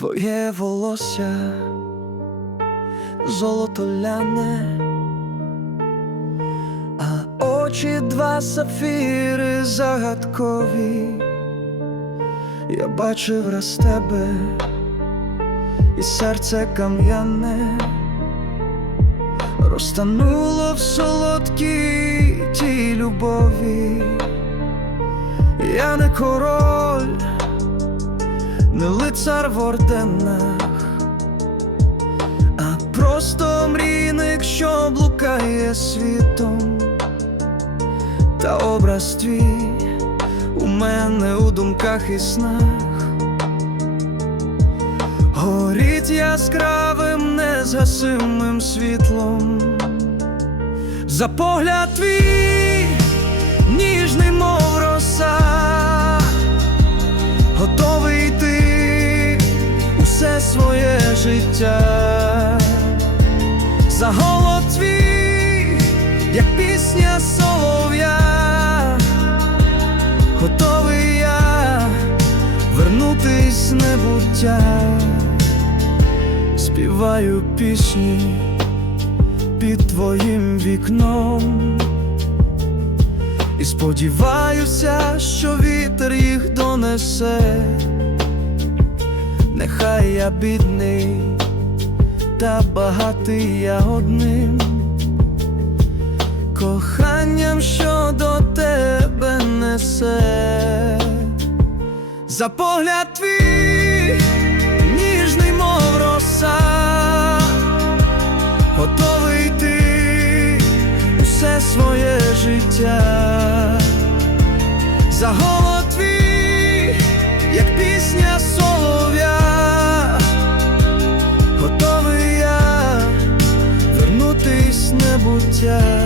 Твоє волосся золото ляне, а очі два сафіри загадкові. Я бачив раз тебе, і серце кам'яне розтануло в солодкій тій любові. Я не король, не лицар в орденах, а просто мрійник, що блукає світом, та образ твій у мене у думках і снах. Горіть яскравим, незгасимим світлом, за погляд твій, ніжний, мов своє життя, за голод твій, як пісня солов'я, готовий я вернутись небуття, співаю пісні під твоїм вікном. І сподіваюся, що вітер їх донесе, нехай я бідний, та багатий я одним, коханням, що до тебе несе, за погляд твій, ніжний, мов роса, готовий йти усе своє життя, за голод готовий